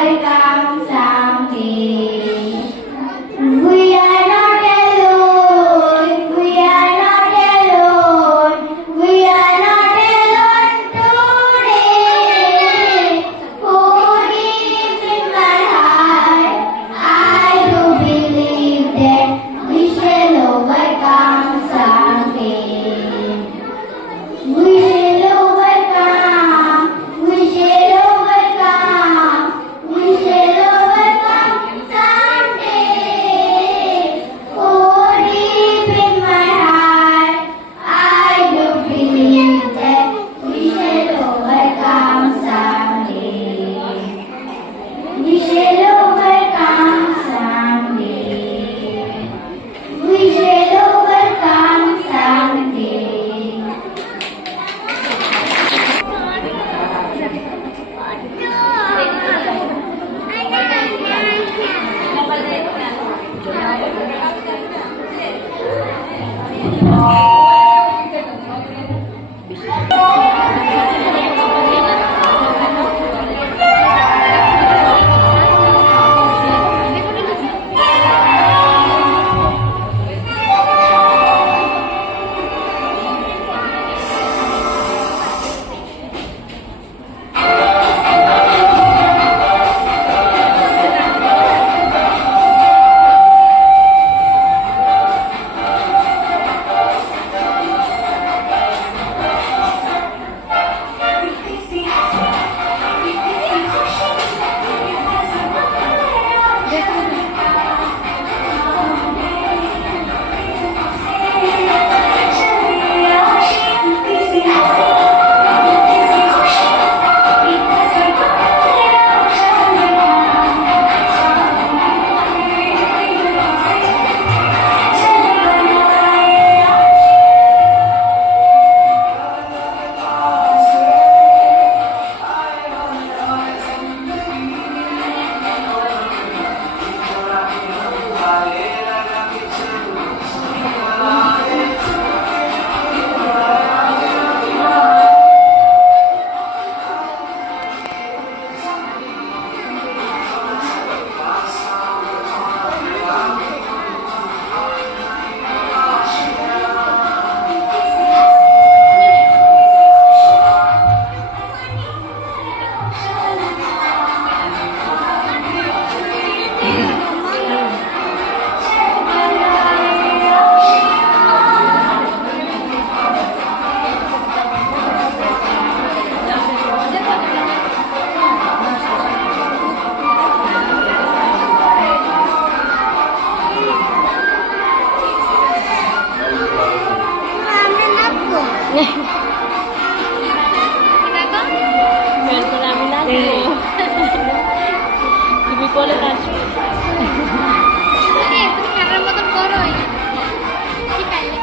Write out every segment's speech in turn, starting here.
overcome someday. We are not alone. We are not alone. We are not alone today. For deep in my heart, I do believe that we shall overcome someday. We shall overcome. We shall overcome. We shall overcome someday. For deep in my heart, I do believe that we shall overcome someday. We shall overcome someday. We shall overcome someday. তুমি কোলে নাচো তুমি খেলার মতন করো ঠিক আছে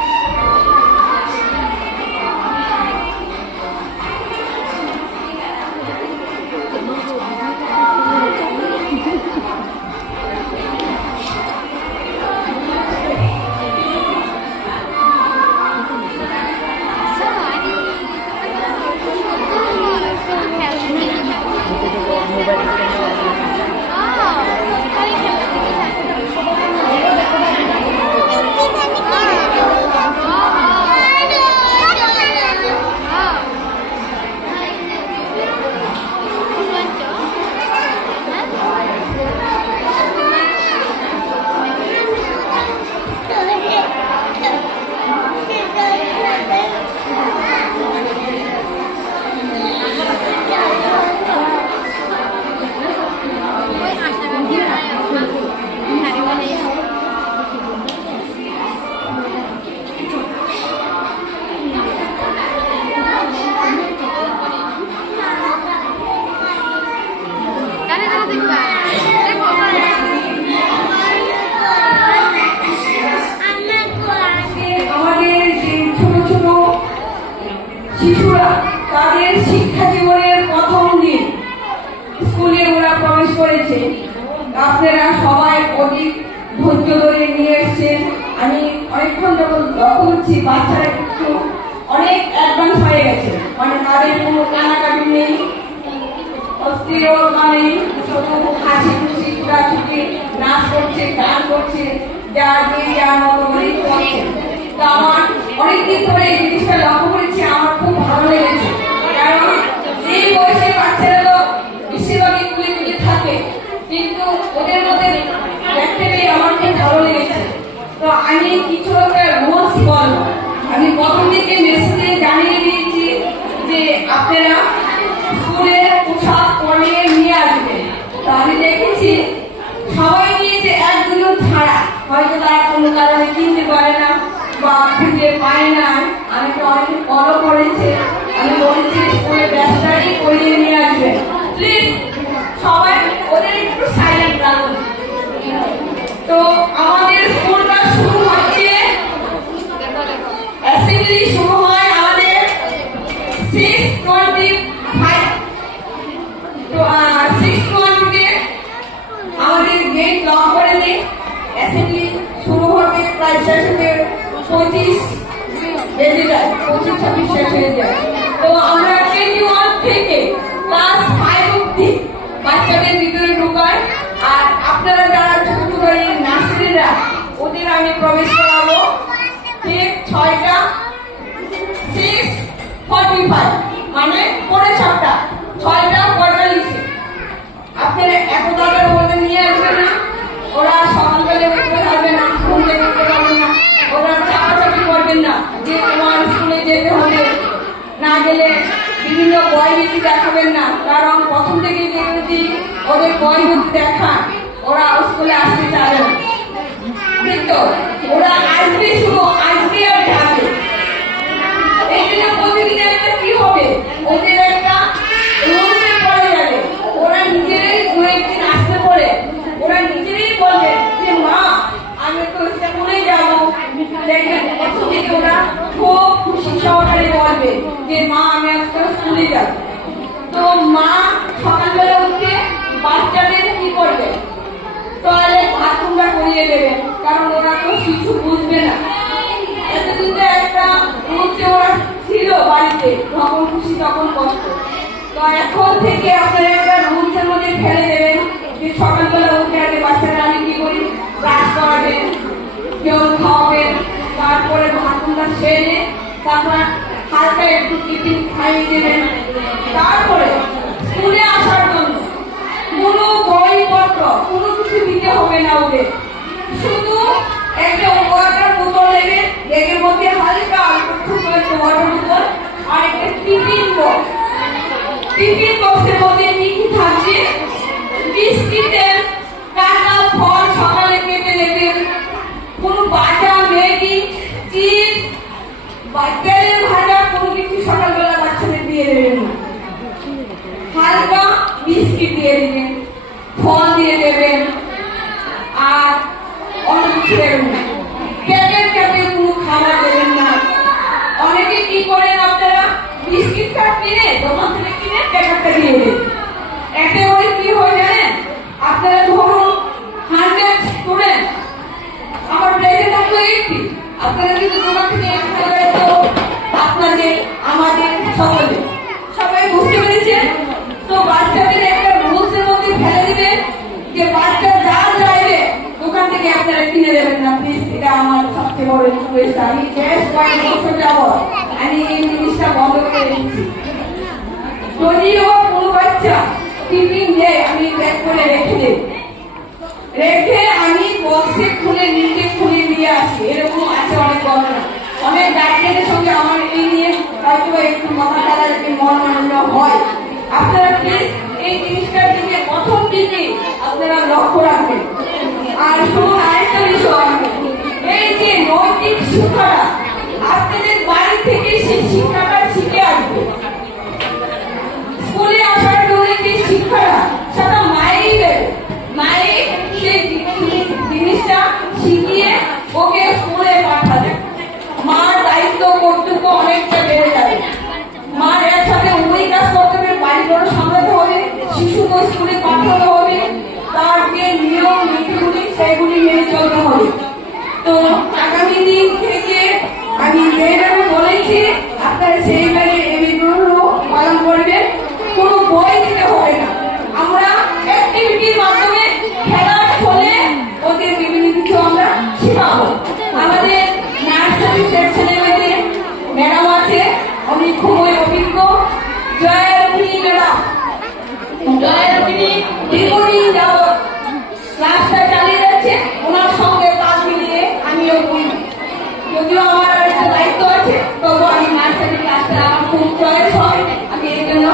শিশুরা তাদের শিক্ষা জীবনের প্রথম দিন স্কুলে ওরা প্রবেশ করেছে। আপনারা সবাই অধিক ধৈর্য ধরে নিয়ে এসছেন। আমি অনেকক্ষণ যখন লক্ষ্য করছি বাচ্চারা একটু অনেক অ্যাডভান্স হয়ে গেছে, মানে তাদের কোনো কানাকাটি নেই, অস্থিরতা নেই। শুধু হাসি খুশি ছুটাছুটি নাচ করছে গান করছে যার যে যার মতো করেই করছে। তো আমার অনেকদিন ধরে এই জিনিসটা লক্ষ্য করেছি, আমার খুব ভালো লেগেছে। কারণ এই বয়সে বাচ্চারা তো বেশিরভাগই কুলে কুলে থাকে, কিন্তু ওদের মধ্যে দেখতে পেয়ে আমার খুব ভালো লেগেছে। তো আমি কিছু একটা রুলস বলবো। আমি প্রথম থেকে মেসেজে জানিয়ে দিয়েছি যে আপনারা স্কুলের পোশাক পরে নিয়ে আসবেন। তো আমি দেখেছি সবাই নিয়েছে, এক দুজন ছাড়া, হয়তো তারা কোনো কারণে কিনতে পারে না বা খুঁজে পায় না। আমি তো অনেক ফলো করেছে, আমি বলেছি স্কুলে ব্যবসায়ী পরিয়ে নিয়ে আসবেন। প্লিজ সবাই ওদের একটু সাইলেন্ট রাখুন। তো আমাদের স্কুলটা শুরু হচ্ছে, অ্যাসেম্বলি শুরু হয় আমাদের 6:25। তো 6:20 আমাদের গেট লক করে দিই। অ্যাসেম্বলি শুরু হবে প্রায় শেষ হতে 25 বেজে যায়, 25-26 শেষ হয়ে যায়। তো আমরা KG1 থেকে ক্লাস 5 অবধি বাচ্চাদের ভিতরে ঢুকাই। আর আপনারা যারা ছোট ছোট নার্সারিরা, ওদের আমি প্রবেশ করাবো ঠিক 6:45, মানে 6:45, 6:45। আপনারা এত তাড়াতাড়ি ওদের নিয়ে আসবেন না, ওরা সকালবেলা উঠতে পারবে না, ঘুম থেকে উঠতে পারবে না, ওরা চাপাচাপি করবেন না যে তোমার স্কুলে যেতে হবে, না গেলে বিভিন্ন বই নীতি দেখাবেন না। কারণ প্রথম থেকে যদি ওদের বই নীতি দেখান, ওরা স্কুলে আসতে চাবে না। ঠিক তো? ওরা আসবে, শুধু আসবে আর যাবে। এই জন্য প্রতিদিন একটা কি হবে, ওদের একটা রুলসে পড়ে যাবে। ওরা নিজেরাই দু একদিন আসতে পড়ে ওরা নিজেরাই বলবে যে মা আমি তো স্কুলে যাবো। দেখবেন প্রথম থেকে ওরা খুব খুশি সহকারে বলবে যে মা আমি আজকে স্কুলে যাবো। তো মা সকালবেলা উঠে বাচ্চাদের কি করবে, টয়লেট বাথরুমটা করিয়ে দেবেন। কারণ ওরা তো শিশু বুঝবে না। এতদিন তো একটা রুলসে ওরা ছিল বাড়িতে, যখন খুশি তখন কষ্ট। তো এখন থেকে আপনারা একটা রুলসের মধ্যে ফেলে দেবেন যে সকালবেলা উঠে আগে বাচ্চারা আমি কি করি, ব্রাশ করাবেন, কেউ খাওয়াবেন, তারপরে বাথরুমটা সেরে তারপর হালকা একটু টিফিন খাইয়ে দেবেন। তারপরে স্কুলে আসার জন্য কোনো বইপত্র কোনো কিছু দিতে হবে না ওদের, শুধু একটা ওয়াটার বোতল নেবেন, ব্যাগের মধ্যে হালকা ছোট একটা ওয়াটার বোতল আর একটা টিফিন বক্স। টিফিন বক্সের মধ্যে কি কি থাকছে, বিস্কিটের কাটা ফল সকালে কেটে নেবেন, কোনো বাটা ম্যাগি চিপস বা তেলের ভাজা কোনো কিছু সকালবেলা বাচ্চাদের দিয়ে দেবেন না। হালকা বিস্কিট দিয়ে দেবেন, ফল দিয়ে দেবেন, আর অন্য কিছু দেবেন না। প্যাকেট জাতীয় কোনো খাবার দেবেন না। অনেকে কি করেন আপনারা, বিস্কিটটা কিনে দোকান থেকে কিনে প্যাকেটটা দিয়ে দেন। এতে করে কি হয় জানেন, আপনারা ধরুন 100 স্টুডেন্ট, আমার প্লেটে থাকলো 80, আপনারা যদি দোকান থেকে 80 দেয় তো আপনাদের আমাদের সকলে সবাই বুঝতে পেরেছেন। তো বাচ্চাদের একটা রুলসের মধ্যে ফেলে দিবেন যে বাচ্চা যা চাইবে দোকান থেকে আপনারা কিনে দেবেন না, প্লিজ। এটা আমার সবচেয়ে বড় রিকোয়েস্ট। আমি বেশ কয়েক বছর যাব আমি এই জিনিসটা বন্ধ করে দিচ্ছি। যদিও কোনো বাচ্চা টিফিন দেয় আমি প্যাক করে রেখে দেব, রেখে আমি বক্সে খুলে নিজে খুলে নিয়ে আসি। এরকম আছে অনেক ঘটনা। অনেক গার্জেনের সঙ্গে আমার এই নিয়ে হয়তো একটু মাথা কাটাকাটি মনোমালিন্য হয়। আপনারা প্লিজ এই জিনিসটার দিকে প্রথম দিকে আপনারা লক্ষ্য রাখবেন। আর শুনুন আরেকটা বিষয়, এই যে নৈতিক শিক্ষাটা আপনাদের বাড়ি থেকে সেই শিক্ষাটা শিখে আসবে। স্কুলে আসার জন্য যে শিক্ষাটা সেটা মায়েরই দেবে। মায়ের সেই জিনিসটা শিখিয়ে ওকে স্কুলে পাঠাবে। মার দায়িত্ব কর্তব্য অনেকটা বেড়ে যাবে। মার একসাথে উভয় কাজ করতে হবে, বাড়িঘর সামলাতে হবে, শিশুকে স্কুলে পাঠাতে হবে, তার যে নিয়ম নীতিগুলি সেগুলি মেনে চলতে হবে। তো আগামী দিন থেকে আমি মেয়েরাকে বলেছি আপনারা সেইভাবে এই বিদ্রোহ পালন করবেন। কোনো বই দিতে হবে না, আমরা একটি পরিবেশের ছেলে মেয়েদের ম্যাডাম আছে, উনি খুবই অভিজ্ঞ। জয়ারুণী ম্যাডাম, জয়ারুণী দীর্ঘদিন যাবৎ ক্লাসটা চালিয়ে যাচ্ছে, ওনার সঙ্গে তাল মিলিয়ে আমিও করি। যদিও আমার একটা দায়িত্ব আছে, তবু আমি নার্সারি ক্লাসটা আমার খুব চয়েস হয়। আমি এর জন্য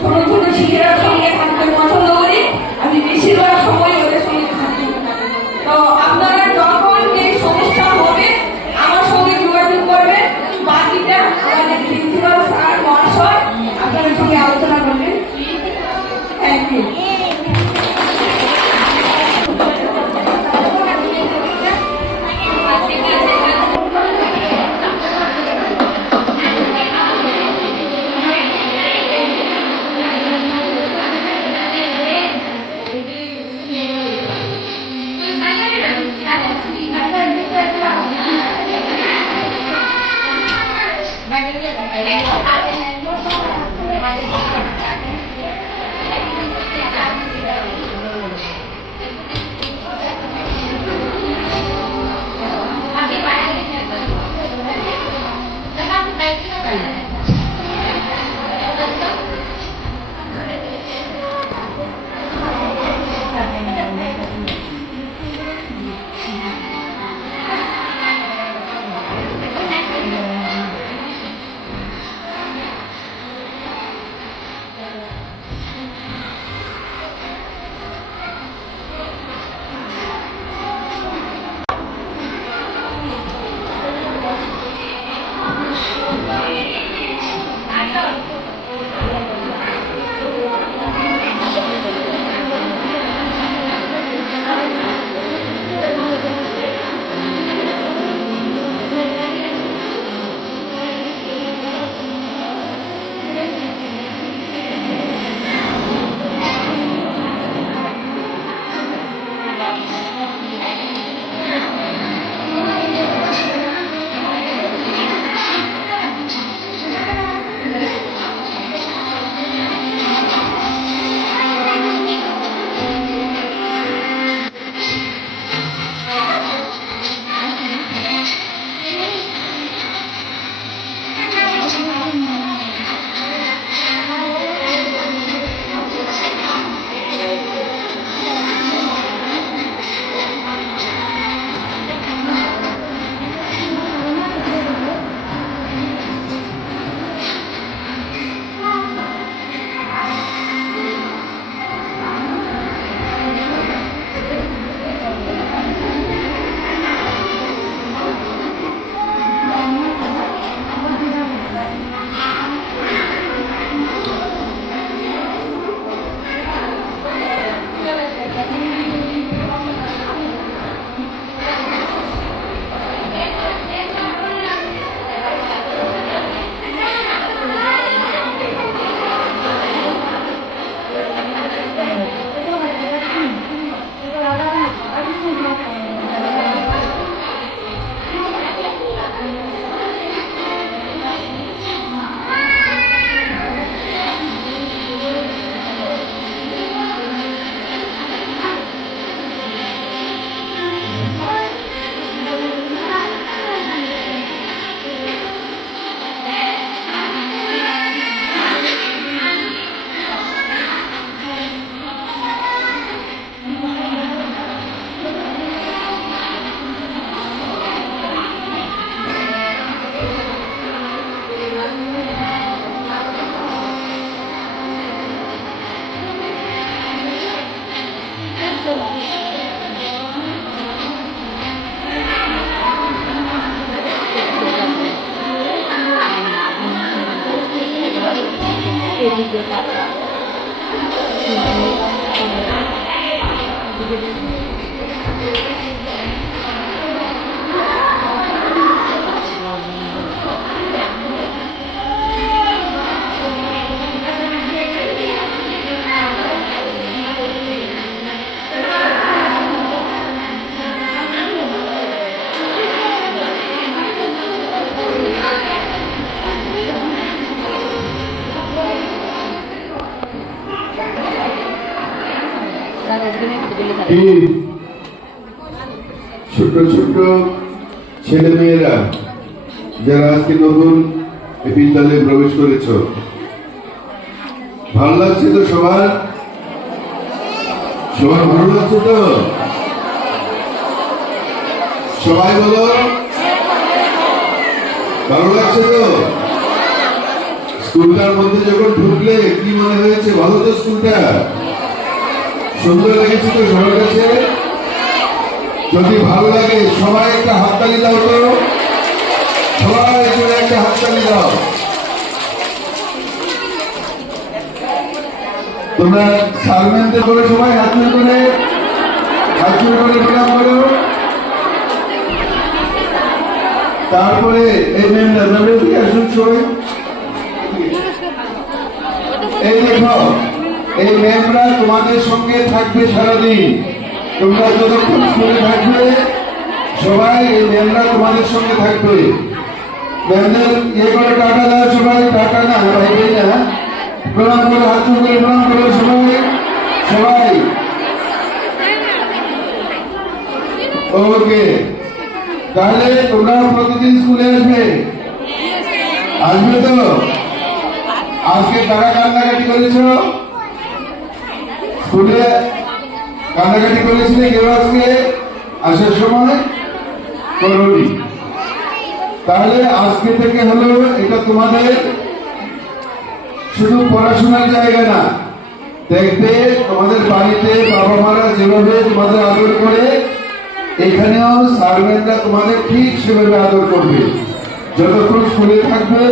ছোট ছোট শিশুরা সঙ্গে থাকতে পছন্দ করি। আমি বেশিরভাগ সময় ওদের সঙ্গে থাকি। তো আপনারা যখন এই সমস্যা হবে আমার সঙ্গে যোগাযোগ করবেন। বাকিটা আমাদের প্রিন্সিপাল স্যার মহাশয় আপনাদের সঙ্গে আলোচনা করবেন। Thank you. ছোট ছোট ছেলেমেয়েরা যারা আজকে নতুন এই বিদ্যালয়ে প্রবেশ করেছ। ভালো লাগছে তো সবার? সবার ভালো লাগছে তো? সবাই বলো ভালো লাগছে তো? স্কুলটার মধ্যে যখন ঢুকলে কি মনে হয়েছে? ভালো তো স্কুলটা? সুন্দর লেগেছে তো সবার কাছে? যদি ভালো লাগে সবাই একটা হাততালি দাও তো, সবাই করে একটা হাততালি দাও। তোমরা সারমেন্টে করে সবাই হাত করে প্রণাম করো। তারপরে এই ম্যামরা আসুন সবাই। এই দেখো, এই ম্যামরা তোমাদের সঙ্গে থাকবে সারাদিন। তোমরা যতক্ষণ স্কুলে থাকবে সবাই এই ম্যামরা তোমাদের সঙ্গে থাকবে। ম্যামদের ইয়ে করে টাকা দাও সবাই, টাকা না ভাই না, প্রণাম করে হাত করে প্রণাম করো সবাই সবাই। ওকে, তাহলে তোমরা প্রতিদিন স্কুলে আসবে তো? আজকে কারা কান্নাকাটি করেছ? স্কুলে কান্নাকাটি করেছিলে কেউ আজকে আসার সময়? করনি। তাহলে আজকে থেকে হলো এটা তোমাদের শুধু পড়াশোনার জায়গা না, দেখবে তোমাদের বাড়িতে বাবা মারা যেভাবে তোমাদের আদর করে, এখানেও সার্ভেন্টরা তোমাদের ঠিক সেভাবে আদর করবে। যতক্ষণ স্কুলে থাকবে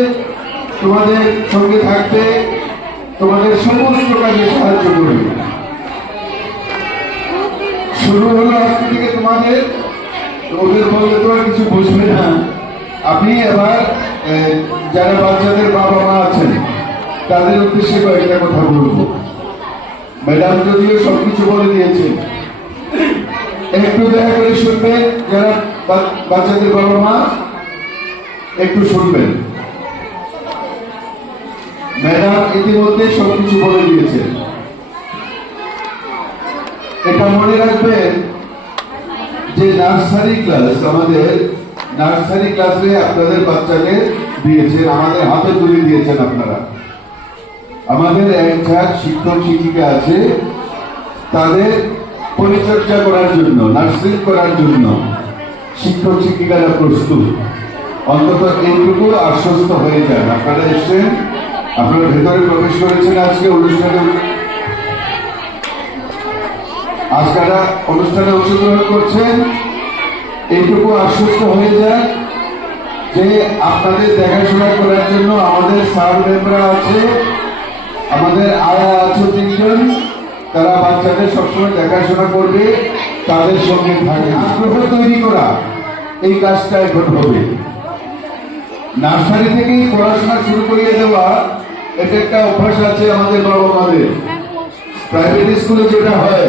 তোমাদের সঙ্গে থাকবে, তোমাদের সমস্ত কাজে সাহায্য করবে। শুরু হলো আজকে থেকে তোমাদের, ওদের বললে তো আর কিছু বুঝবে না। আপনি এবার যারা বাচ্চাদের বাবা মা আছেন তাদের উদ্দেশ্যে কয়েকটা কথা বলবো। ম্যাডাম যদিও সবকিছু বলে দিয়েছেন, একটু দয়া করে শুনবেন। যারা বাচ্চাদের বাবা মা একটু শুনবেন। ম্যাডাম ইতিমধ্যে সবকিছু বলে দিয়েছেন। এটা মনে রাখবেন যে নার্সারি ক্লাস, আমাদের নার্সারি ক্লাসে আপনাদের বাচ্চাদের দিয়েছেন, আমাদের হাতে তুলে দিয়েছেন আপনারা। আমাদের একজন শিক্ষক শিক্ষিকা আছে, তাদের পরিচর্যা করার জন্য, নার্সিং করার জন্য শিক্ষক শিক্ষিকারা প্রস্তুত। অন্তত এইটুকু আশ্বস্ত হয়ে যান। আপনারা এসছেন, আপনারা ভেতরে প্রবেশ করেছেন আজকে অনুষ্ঠানে, আজকারা অনুষ্ঠানে অংশগ্রহণ করছেন। এইটুকু আশ্বস্ত হয়ে যায় যে আপনাদের দেখাশোনা করার জন্য আমাদের স্যার ম্যামরা আছে, আমাদের আয়া আছে 3 জন, তারা বাচ্চাদের সবসময় দেখাশোনা করবে, তাদের সঙ্গে থাকবে। আগ্রহ তৈরি করা এই কাজটা এখন হবে। নার্সারি থেকেই পড়াশোনা শুরু করিয়ে দেওয়া, এটা একটা অভ্যাস আছে আমাদের বাবা মাদের। প্রাইভেট স্কুলে যেটা হয়,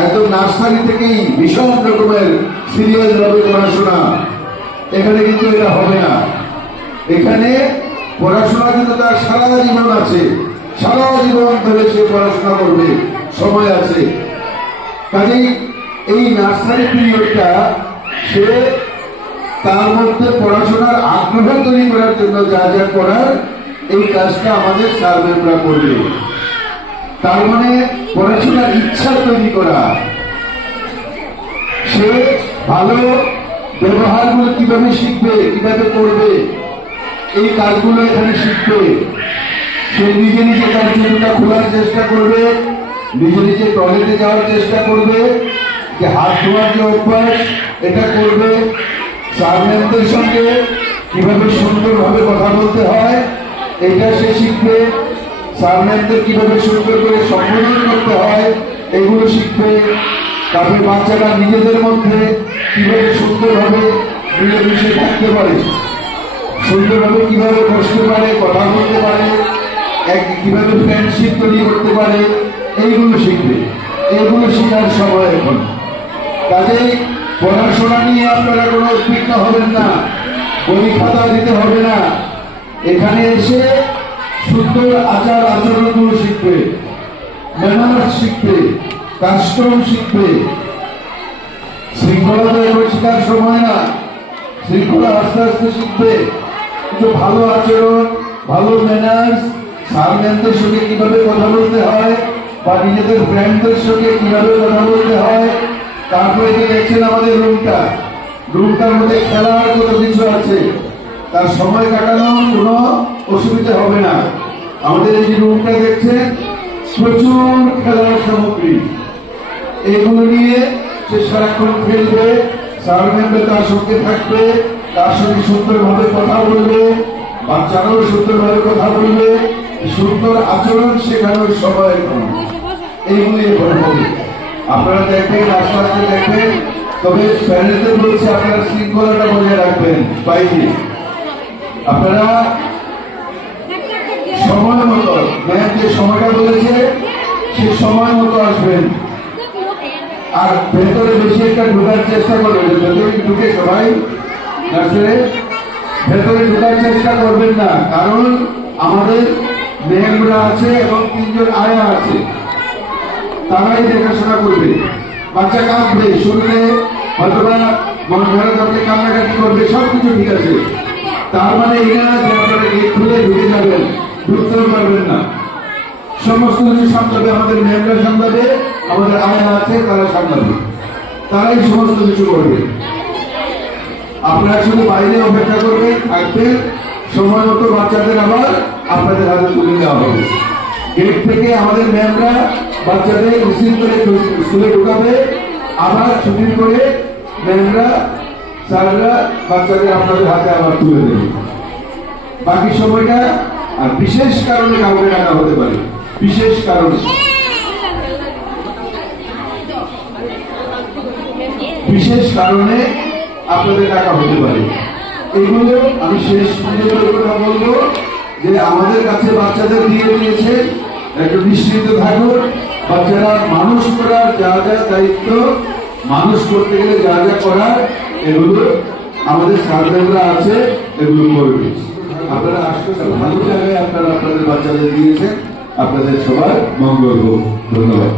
একদম নার্সারি থেকেই ভীষণ রকমের সিরিয়াস ভাবে পড়াশোনা, এখানে কিন্তু এটা হবে না। এখানে পড়াশোনা কিন্তু তার সারা জীবন আছে, সারা জীবন ধরে সে পড়াশোনা করবে, সময় আছে। কাজেই এই নার্সারি পিরিয়ডটা সে তার মধ্যে পড়াশোনার আগ্রহ তৈরি করার জন্য যা যা করার, এই কাজটা আমাদের স্যার ম্যামরা করবে। তার মানে পড়াশোনার ইচ্ছা তৈরি করা, সে ভালো ব্যবহারগুলো কিভাবে শিখবে, কিভাবে করবে, এই কাজগুলো এখানে শিখবে। সে নিজে নিজে তার জুতোটা খোলার চেষ্টা করবে, নিজে নিজে টয়লেটে যাওয়ার চেষ্টা করবে, যে হাত ধোয়ার যে অভ্যাস এটা করবে। স্যার ম্যামদের সঙ্গে কিভাবে সুন্দরভাবে কথা বলতে হয় এটা সে শিখবে। স্যার ম্যামদের কিভাবে সুন্দর করে সম্বোধন করতে হয় এগুলো শিখবে। তারপরে বাচ্চারা নিজেদের মধ্যে কিভাবে সুন্দরভাবে মিলেমিশে থাকতে পারে, সুন্দরভাবে কিভাবে বসতে পারে, কথা বলতে পারে, কিভাবে ফ্রেন্ডশিপ তৈরি করতে পারে, এইগুলো শিখবে। এগুলো শেখার সময় এখন। কাজেই পড়াশোনা নিয়ে আপনারা কোনো উদ্বিগ্ন হবেন না, বই খাতা দিতে হবে না। এখানে এসে সুন্দর আচার আচরণগুলো শিখবে, ম্যানার্স শিখবে, কাস্টম শিখবে। শৃঙ্খলা তো এখন শেখার সময় না, শৃঙ্খলা আস্তে আস্তে শিখবে, কিন্তু ভালো আচরণ, ভালো ম্যানার্স, স্যার ম্যামদের সঙ্গে কিভাবে কথা বলতে হয় বা নিজেদের ফ্রেন্ডদের সঙ্গে কিভাবে কথা বলতে হয়। তারপরে যে দেখছেন আমাদের রুমটার মধ্যে খেলার কত কিছু আছে, তার সময় কাটানোর কোনো অসুবিধা হবে না। আমাদের এই যে রুমটা দেখছেন, প্রচুর খেলার সামগ্রী, এগুলো নিয়ে সে সারাক্ষণ খেলবে, স্যার ম্যামরা তার সঙ্গে থাকবে, তার সঙ্গে সুন্দরভাবে কথা বলবে, বাচ্চারাও সুন্দরভাবে কথা বলবে, সুন্দর আচরণ শেখানোর সময় এইগুলি এখন হবে। আপনারা দেখবেন, আস্তে আস্তে দেখবেন। তবে প্যারেন্টদের বলছে আপনারা শৃঙ্খলাটা বজায় রাখবেন বাইরে। আপনারা সময় মতো, ম্যাম যে সময়টা বলেছে সে সময় মতো আসবেন, আর ভেতরে বেশি একটা ঢোকার চেষ্টা করবেন। ভেতরে ঢুকে সবাই নার্সারে ভেতরে ঢোকার চেষ্টা করবেন না, কারণ আমাদের ম্যামরা আছে এবং 3 জন আয়া আছে, তারাই দেখাশোনা করবে। বাচ্চা কাঁদবে, শুনলে হয়তো মন খারাপ আপনি কান্নাকাটি করবে, সবকিছু ঠিক আছে, তার মানে এই না যে আপনারা গেট খুলে ঢুকে যাবেন, ঢুকতেও পারবেন না। সমস্ত কিছু সামলাবে আমাদের ম্যামরা, সামলাবে আমাদের আয়া আছে, তারা সামলাবে, তারাই সমস্ত কিছু করবে। আপনারা শুধু বাইরে অপেক্ষা করবেন, থাকবেন, সময় মতো বাচ্চাদের আবার আপনাদের হাতে তুলে দেওয়া হবে। গেট থেকে আমাদের ম্যামরা বাচ্চাদের রিসিভ করে স্কুলে ঢুকাবে, আবার ছুটি করে ম্যামরা স্যাররা বাচ্চাদের আপনাদের হাতে আবার তুলে দেবে। বাকি সময়টা আর বিশেষ কারণে কাউকে ডাকা হতে পারে, বিশেষ কারণে আপনাদের টাকা হতে পারে। এগুলো আমি শেষ কথা বলবো যে আমাদের কাছে বাচ্চাদের দিয়ে দিয়েছে, একটু নিশ্চিন্ত থাকুন। বাচ্চারা মানুষ করার যা যা দায়িত্ব, মানুষ করতে গেলে যা যা করার, এগুলো আমাদের সার্ভেন্টরা আছে, এগুলো করবে। আপনারা আসলে ভালো জায়গায় আপনারা আপনাদের বাচ্চাদের দিয়েছেন। আপনাদের সবার মঙ্গল হোক। ধন্যবাদ।